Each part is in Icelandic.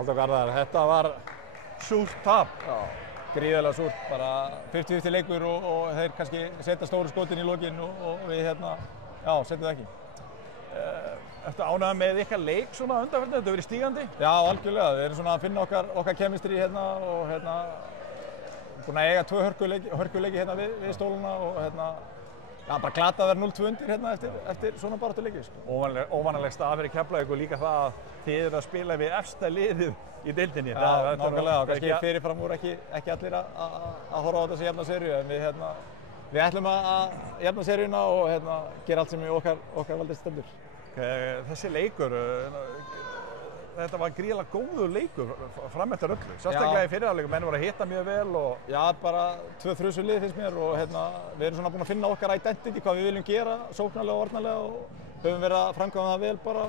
Halldór Garðar, þetta var súrt tap. Já, gríðarlega súrt, bara 50-50 leikur og þeir kannski setja stóru skotin í lokin og við já, setjum það ekki. Ertu ánægður með ykkar leik svona undanfarið? Þetta verið stígandi? Já, algjörlega. Við erum svona að finna okkar kemistri og búin að eiga 2 hörkuleiki við stóluna og já, bara glata að vera 0-2 undir eftir svona baráttuleiki. Óvanaleg stað fyrir Keflavík og líka það að þið eru að spila við efsta liðið í deildinni. Já, nákvæmlega. Og kannski fyrirfram voru ekki allir að horfa á þetta sem jafna seríu, en við ætlum að jafna seríuna og gera allt sem í okkar valdi stendur. Þessi leikur, þetta var gríðarlega góður leikur fram eftir öllu. Sérstaklega í fyrirháleik, menn voru að hitta mjög vel og... Já, bara 2 þrjusu lið finnst mér og við erum svona búin að finna okkar identity, hvað við viljum gera, sóknarlega og varnarlega og höfum verið að framkvæma það vel bara,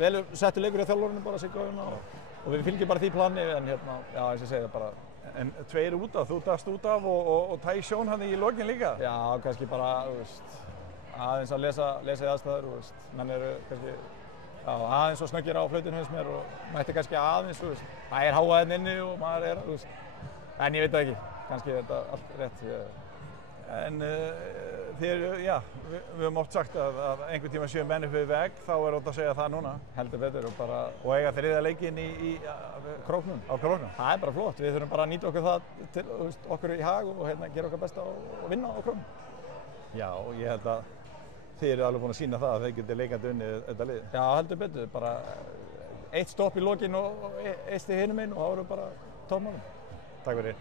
vel settu leikur í þjálfurinn bara Sigga og við fylgjum bara því plani, en já, eins og ég segi það bara. En 2 út af, þú dast út af og Tysjón hann í lokin líka? Já, kannski bara, aðeins að lesa í aðstæður, menn eru kannski já, aðeins og snöggir á flautinu finnst mér og mætti kannski aðeins, það háaðinn inni og maður en ég veit það ekki, kannski er þetta allt rétt. En við höfum oft sagt að einhvern tíma séu menn upp við vegg, þá er ótt að segja það núna. Heldur betur og eiga þriðja leikinn í Króknum. Á Króknum. Það er bara flott, við þurfum bara að nýta okkur það til okkur í hag og gera okkar besta og vinna á Króknum. Já, og ég held að þið eru alveg búin að sýna það að þeir geti leikandi unnið þetta lið. Já, heldur betur, bara 1 stopp í lokin og 1 stig hinum einn og þá erum við bara tómálum. Takk fyrir.